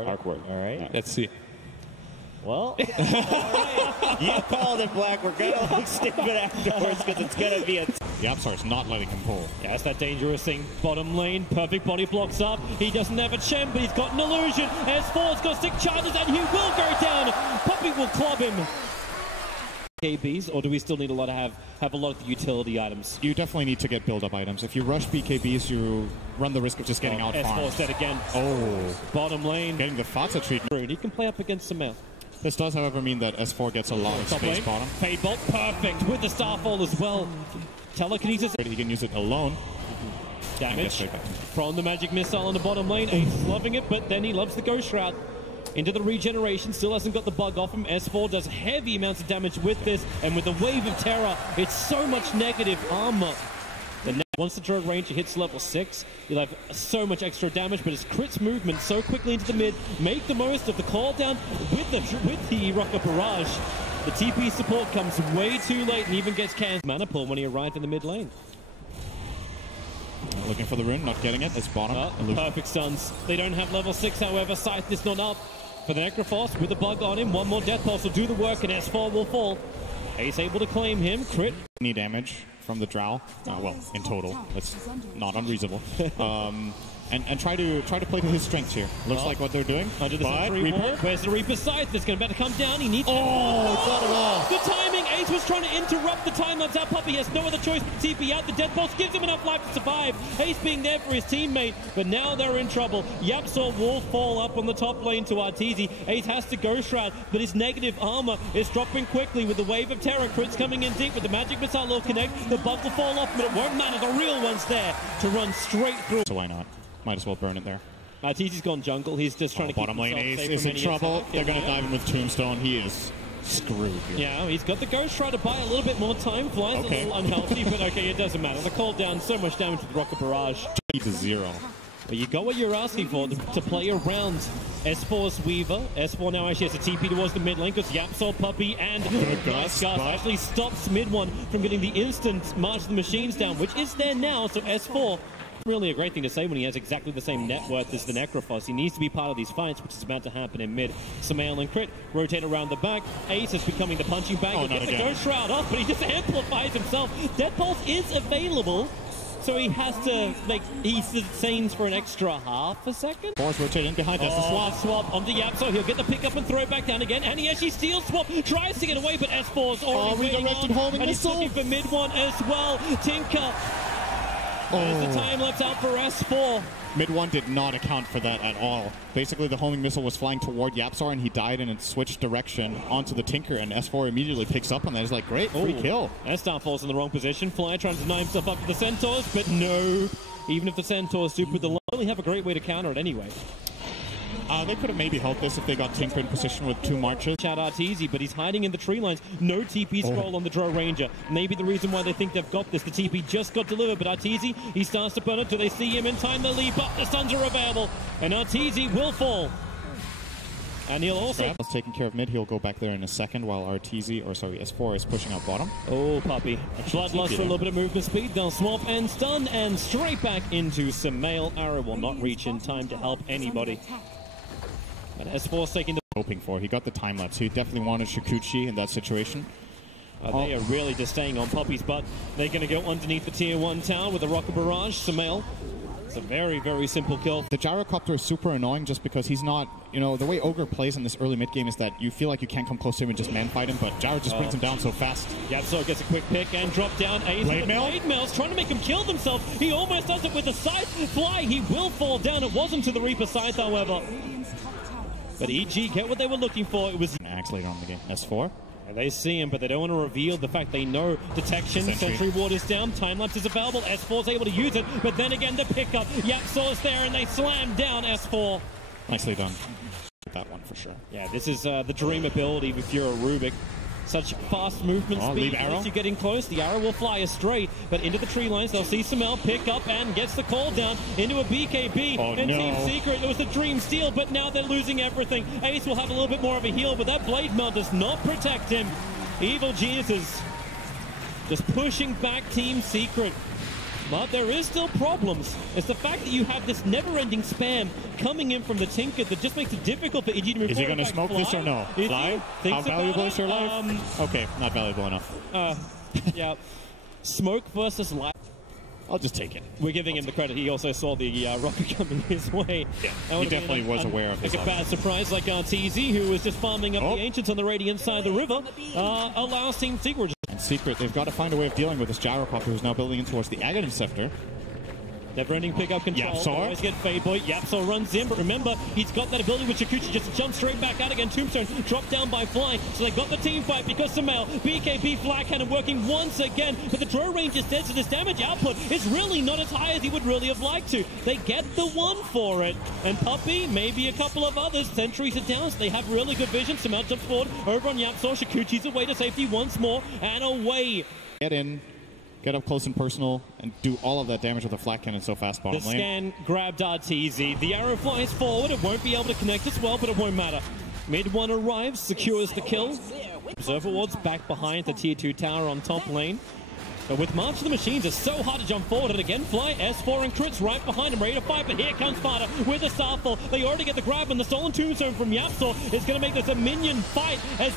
Hardcore. Hardcore. All right. Yeah. Let's see. Well, right. You called it, Black. We're going to look stupid afterwards because it's going to be a... The Upstar's not letting him pull. Yeah, that's that dangerous thing. Bottom lane, perfect body blocks up. He doesn't have a Chen, but he's got an illusion. S4's got 6 charges, and he will go down. Puppey will club him. BKBs, or do we still need a lot to have a lot of the utility items? You definitely need to get build-up items. If you rush BKBs, you run the risk of just getting out-farmed. S4's dead again. Oh. Bottom lane. Getting the Fata treatment. He can play up against Samel. This does, however, mean that S4 gets a lot of space bottom. Fade bolt, perfect, with the Starfall as well. Telekinesis. He can use it alone. Damage from the magic missile on the bottom lane. Ace is loving it, but then he loves the Ghost Shroud. Into the regeneration, still hasn't got the bug off him. S4 does heavy amounts of damage with this, and with the Wave of Terror, it's so much negative armor. And now, once the DROW Ranger hits level 6, you'll have so much extra damage, but his crits movement so quickly into the mid, make the most of the call down with the Rocket Barrage. The TP support comes way too late and even gets canned mana pull when he arrived in the mid lane. Looking for the rune, not getting it. It's bottom. Perfect stuns. They don't have level 6, however. Scythe is not up for the Necrophos with the bug on him. One more Death Pulse will do the work, and S4 will fall. Ace able to claim him. Crit. Any damage from the DROW. Well, in total. That's not unreasonable. And try to play to his strengths here. Looks like what they're doing. Under the Reaper. Where's the Reaper Scythe? It's going to come down. He needs got it all. The timing. Ace was trying to interrupt the time-lapse out. Puppey has no other choice but to TP out. The Death Pulse gives him enough life to survive. Ace being there for his teammate, but now they're in trouble. YapzOr will fall up on the top lane to Arteezy. Ace has to Ghost Shroud, but his negative armor is dropping quickly with the Wave of Terror. Crits coming in deep with the magic missile will connect. The bug will fall off, but it won't matter. The real one's there to run straight through. So why not? Might as well burn it there. Arteezy's gone jungle. He's just trying to keep bottom lane. Ace is in trouble. They're going to dive him with Tombstone. He is screwed here. Yeah, he's got the Ghost Shroud to buy a little bit more time. Flies a little unhealthy, but okay, it doesn't matter. The call down, so much damage with Rocket Barrage. To 0. But you got what you're asking for, to play around S4's Weaver. S4 now actually has a TP towards the mid lane because YapzOr, Puppey, and Gus actually stops mid one from getting the instant March of the Machines down, which is there now, so S4... really a great thing to say when he has exactly the same net worth as the Necrophos. He needs to be part of these fights, which is about to happen in mid. Samel and Crit rotate around the back. Ace is becoming the punching bag. He'll get the Ghost Shroud off, but he just amplifies himself. Death Pulse is available, so he has to, he sustains for an extra half a second. Force rotating behind us. The swap onto YapzOr. He'll get the pickup and throw back down again, and he actually steals swap. Tries to get away, but S4's already redirected homing and he's looking for mid one as well. Tinker. There's the time lapse out for S4. Mid 1 did not account for that at all. Basically, the homing missile was flying toward YapzOr, and he died and it switched direction onto the Tinker, and S4 immediately picks up on that. He's like, great, free kill. S-Star falls in the wrong position. Fly trying to deny himself up to the Centaurs, but no. Even if the Centaurs super the only have a great way to counter it anyway. They could have maybe helped this if they got Tinker in position with 2 marches. Shout Arteezy, but he's hiding in the tree lines. No TP scroll on the DROW Ranger. Maybe the reason why they think they've got this. The TP just got delivered, but Arteezy, he starts to burn it. Do they see him in time? They leap up. The stuns are available, and Arteezy will fall. And he'll also... taking care of mid. He'll go back there in a second while S4 is pushing out bottom. Oh, Puppey. Bloodlust for a little bit of movement speed. They'll swap and stun, and straight back into Samel. Arrow will not reach in time to help anybody. And S4's taking the... hoping for. He got the time lapse. He definitely wanted Shikuchi in that situation. They are really just staying on Puppey's butt. They're going to go underneath the tier 1 tower with a Rocket Barrage. Samel. It's a very, very simple kill. The Gyrocopter is super annoying just because he's not, the way Ogre plays in this early mid game is that you feel like you can't come close to him and just man fight him, but Gyro just brings him down so fast. YapzOr gets a quick pick and drop down. Ace with Blade Mail's trying to make him kill himself. He almost does it with the Scythe. Fly, he will fall down. It wasn't to the Reaper Scythe, however. But EG get what they were looking for. It was Axe later on in the game. S4. And they see him, but they don't want to reveal the fact they know detection. Sentry Ward is down. Time lapse is available. S4's able to use it, but then again the pickup. YapzOr's there, and they slam down S4. Nicely done. That one for sure. Yeah, this is the dream ability if you're a Rubik. Such fast movement speed. Once you're getting close, the arrow will fly astray, but into the tree lines, they'll see Samel pick up and gets the call down into a BKB. Team Secret, it was a dream steal, but now they're losing everything. Ace will have a little bit more of a heal, but that blade mail does not protect him. Evil Geniuses just pushing back Team Secret. But there is still problems. It's the fact that you have this never-ending spam coming in from the Tinker that just makes it difficult for EG to move forward. Is he going to smoke this or no? Fly? How valuable is your life? Okay, not valuable enough. Yeah. Smoke versus life. I'll just take it. We're giving him the credit. He also saw the rocket coming his way. Yeah, he definitely was aware of this. Like a bad surprise like TZ, who was just farming up the Ancients on the radiant side of the river, allows Team Secret. And Secret, they've got to find a way of dealing with this Gyrocopter who's now building in towards the Aghanim Scepter. Never-ending pick-up control. Yapzor. Always get Fade Boy. Yapzor runs in, but remember, he's got that ability with Shukuchi just to jump straight back out again. Tombstone dropped down by Fly, so they got the team fight because Sumail, BKB, Flag Cannon working once again, but the draw range is dead, so this damage output is really not as high as he would really have liked to. They get the one for it, and Puppey, maybe a couple of others, sentries are down, so they have really good vision. Sumail jumps forward, over on Yapzor, Shukuchi's away to safety once more, and away. Get in. Get up close and personal and do all of that damage with a flat cannon so fast bottom lane. The scan grabbed RTZ. The arrow flies forward. It won't be able to connect as well, but it won't matter. Mid one arrives, secures the kill. Observer Ward's back behind the tier 2 tower on top lane. But with March of the Machines, it's so hard to jump forward. And again, Fly, S4 and Crits right behind him, ready to fight. But here comes Sparta with the Starfall. They already get the grab, and the stolen Tombstone from Yapzor is going to make this a minion fight. As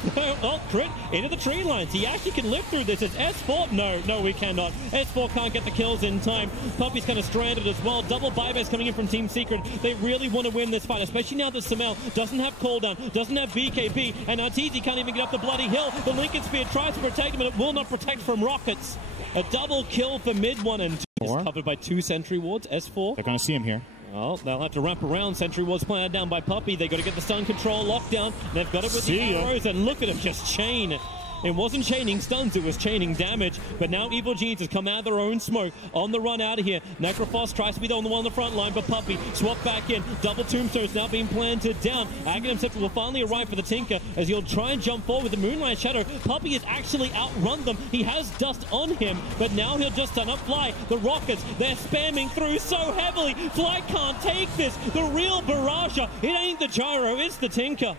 Crit into the tree lines. He actually can live through this. It's S4. No, we cannot. S4 can't get the kills in time. Puppey's kind of stranded as well. Double buybacks coming in from Team Secret. They really want to win this fight, especially now that Sumail doesn't have cooldown, doesn't have BKB, and Arteezy can't even get up the bloody hill. The Lincoln Spear tries to protect him, and it will not protect from rockets. A double kill for mid one and two. Is covered by 2 sentry wards. S4. They're going to see him here. Well, they'll have to wrap around. Sentry wards planted down by Puppey. They got to get the stun control locked down. They've got it with the arrows, and look at him just chain. It wasn't chaining stuns, it was chaining damage. But now Evil Genius has come out of their own smoke on the run out of here. Necrophos tries to be the only one on the front line, but Puppey swapped back in. Double Tombstones now being planted down. Aghanim Scepter will finally arrive for the Tinker as he'll try and jump forward with the Moonlight Shadow. Puppey has actually outrun them. He has dust on him, but now he'll just stun up Fly. The Rockets, they're spamming through so heavily. Fly can't take this. The real Barrage. It ain't the Gyro, it's the Tinker.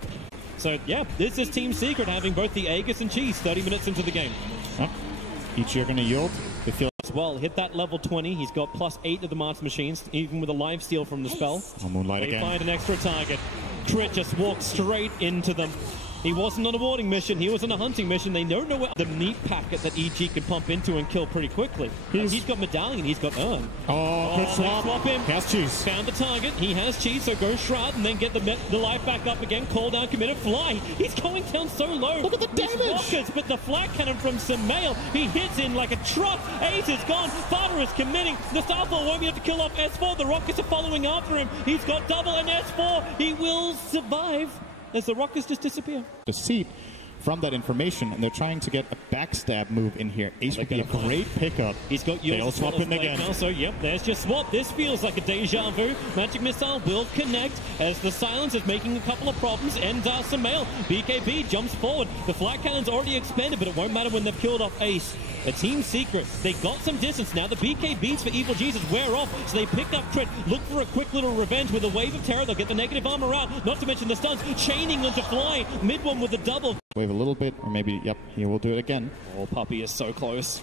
So, yeah, this is Team Secret having both the Aegis and Cheese 30 minutes into the game. Each year going to yield. They feel as well, hit that level 20. He's got +8 of the Mars Machines, even with a live steal from the spell. Moonlight they again. Find an extra target. Crit just walks straight into them. He wasn't on a warding mission, he was on a hunting mission. They don't know where the meat packet that EG can pump into and kill pretty quickly. He's got Medallion, he's got Urn. Good swap him. He has Cheese. Found the target, he has Cheese, so go Shroud and then get the life back up again. Call down, committed, Fly. He's going down so low. Look at the damage. Rockets, but the flat cannon from Sumail, he hits in like a truck. Ace is gone, Farter is committing. The Starfall won't be able to kill off S4. The Rockets are following after him. He's got double and S4. He will survive as the Rockets just disappear. The seat from that information, and they're trying to get a backstab move in here. Ace would be a great pickup. He's got They'll swap in again. Now, so, yep, there's your swap. This feels like a deja vu. Magic Missile will connect as the silence is making a couple of problems. And Sumail, BKB jumps forward. The flat cannon's already expanded, but it won't matter when they've killed off Ace. A Team Secret, they got some distance now. The BKBs for Evil Jesus wear off, so they pick up Crit, look for a quick little revenge with a wave of terror. They'll get the negative armor out, not to mention the stuns, chaining onto Fly. Mid one with the double. Wave a little bit, or maybe, yep, he will do it again. Oh, Puppey is so close.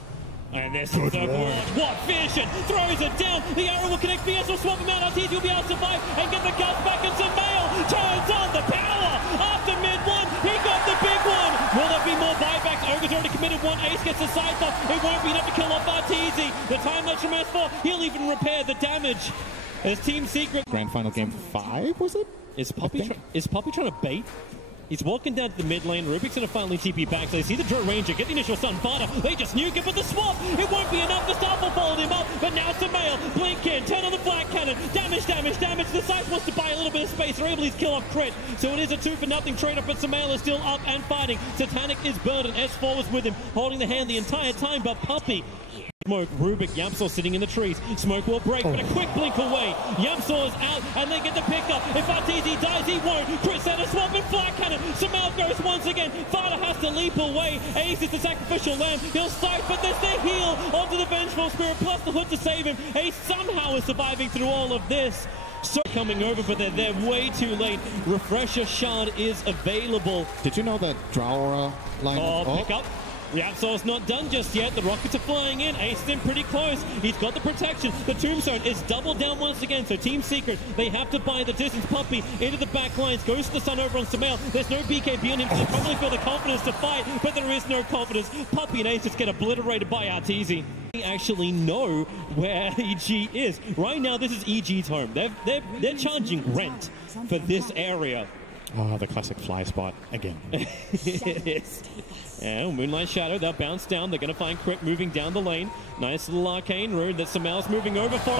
And this is the ward. What vision! Throws it down. The arrow will connect. BS will swap him out. Arteezy will be able to survive and get the guns back. And Sumail turns on the power. After mid one, he got the big one. Will there be more buybacks? Ogre's already committed one. Ace gets the side buff. It won't be enough to kill off Arteezy. The time lapse from S4. He'll even repair the damage. As Team Secret. Grand final game 5, was it? Is Puppey trying to bait? He's walking down to the mid lane. Rubik's going to finally TP back. So they see the Draw Ranger, get the initial stun. Farter, they just nuke it, but the swap, it won't be enough. The Starfall followed him up, but now Sumail, blink in, turn on the flat cannon. Damage. The side wants to buy a little bit of space. They're able to kill off Crit. So it is a 2-for-0 trade-off, but Sumail is still up and fighting. Satanic is burned, and S4 was with him, holding the hand the entire time, but Puppey. Smoke, Rubik, Yapzor sitting in the trees. Smoke will break, but a quick blink away. Yapzor is out, and they get the pickup. If Arteezy dies, he won't. Chris had a swap and flat cannon. Sumail goes once again. Farter has to leap away. Ace is the sacrificial lamb. He'll sight, but there's the heal onto the Vengeful Spirit, plus the hood to save him. Ace somehow is surviving through all of this. So coming over, but they're way too late. Refresher Shard is available. Did you know that DROW line? Pick up. YapzOr's not done just yet. The rockets are flying in. Ace is in pretty close. He's got the protection. The tombstone is doubled down once again. So Team Secret, they have to buy the distance. Puppey into the back lines. Goes to the sun over on Sumail. There's no BKB on him, so they probably feel the confidence to fight, but there is no confidence. Puppey and Ace just get obliterated by Arteezy. They actually know where EG is. Right now, this is EG's home. They're charging rent for this area. Oh, the classic fly spot again. It is. And Moonlight Shadow, they'll bounce down. They're going to find Crit moving down the lane. Nice little arcane rune that Sumail's moving over for.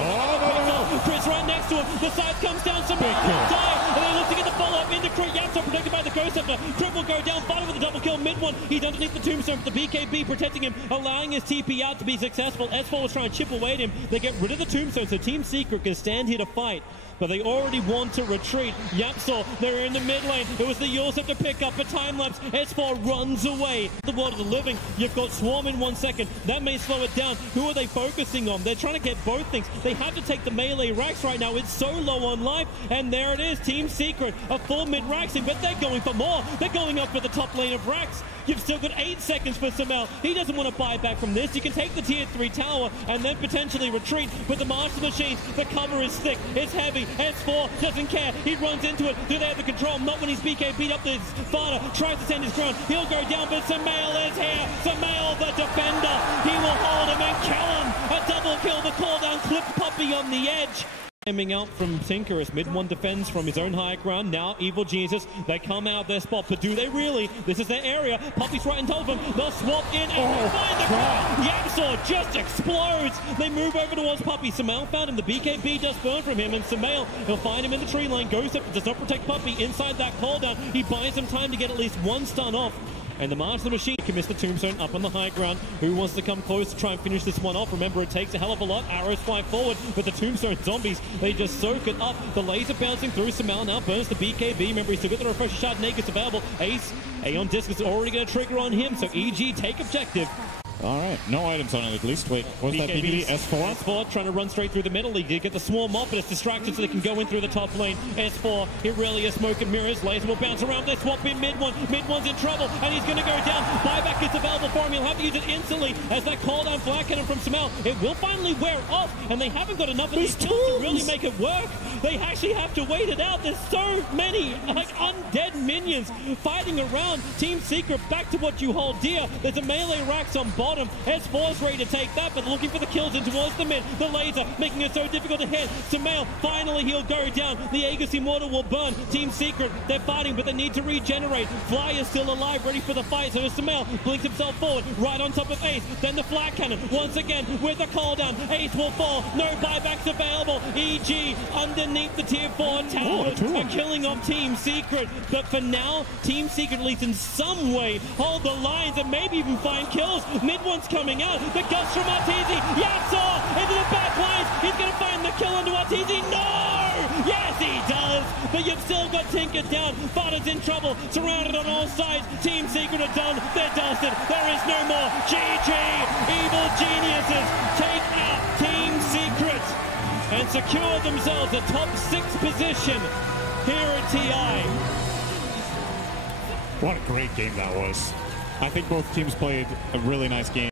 Crit's right next to him. The side comes down. Sumail will die. And they look to get the follow-up into Crit. YapzOr protected by the Ghost Scepter. Crit will go down. Fighting with a double kill. Mid one. He's underneath the tombstone. The BKB protecting him, allowing his TP out to be successful. S4 was trying to chip away at him. They get rid of the tombstone, so Team Secret can stand here to fight. But they already want to retreat. YapzOr, they're in the mid lane. It was the Yules have to pick up a time lapse. S4 runs away. The world of the living. You've got Swarm in 1 second. That may slow it down. Who are they focusing on? They're trying to get both things. They have to take the melee racks right now. It's so low on life. And there it is. Team Secret, a full mid raxing, but they're going for more. They're going up for the top lane of racks. You've still got 8 seconds for Sumail. He doesn't want to buy back from this. You can take the tier 3 tower and then potentially retreat. With the Master Machines, the cover is thick. It's heavy. S4 doesn't care. He runs into it. Do they have the control? Not when he's BK beat up this Fada. Tries to stand his ground. He'll go down, but Sumail is here. Sumail, the defender. He will hold him and kill him. A double kill. The call down clipped Puppey on the edge. Aiming out from Tinker as mid one defends from his own high ground. Now Evil Geniuses, they come out their spot, but do they really? This is their area. Puppey's right in top of them. They'll swap in and find the ground. YapzOr just explodes. They move over towards Puppey. Sumail found him. The BKB does burn from him, and Sumail, he'll find him in the tree line. Goes up, does not protect Puppey inside that cooldown. He buys him time to get at least one stun off. And the Master Machine can miss the tombstone up on the high ground. Who wants to come close to try and finish this one off? Remember, it takes a hell of a lot. Arrows fly forward, but the tombstone zombies, they just soak it up. The laser bouncing through. Sumail now burns the BKB. Remember, he's still got the Refresher Shard. Nagus available. Ace, Aeon Disc is already going to trigger on him, so EG take objective. All right, no items on it at least. Wait, what's that BKB? S4? S4 trying to run straight through the middle. He did get the swarm off, but it's distracted so they can go in through the top lane. S4, he really is smoke and mirrors. Laser will bounce around. They swap in mid one. Mid one's in trouble, and he's going to go down. Buyback is available for him. He'll have to use it instantly as that call down flag cannon from Sumail. It will finally wear off, and they haven't got enough of these kills to really make it work. They actually have to wait it out. There's so many like undead minions fighting around. Team Secret back to what you hold dear. There's a melee racks on bottom. S4's ready to take that, but looking for the kills in towards the mid. The laser making it so difficult to hit. Sumail, finally he'll go down. The Aegis Immortal will burn. Team Secret, they're fighting, but they need to regenerate. Fly is still alive, ready for the fight. So Sumail blinks himself forward, right on top of Ace. Then the flag cannon, once again, with a call down. Ace will fall. No buybacks available. EG underneath the tier 4 tower are killing off Team Secret. But for now, Team Secret, at least in some way, hold the lines and maybe even find kills. Mid one's coming out. The gust from Arteezy. YapzOr into the back lines. He's going to find the kill onto Arteezy. No! Yes, he does. But you've still got Tinker down. Fada's in trouble. Surrounded on all sides. Team Secret are done. They're dusted. There is no more. GG. Evil Geniuses take out Team Secret and secure themselves a top 6 position here at TI. What a great game that was. I think both teams played a really nice game.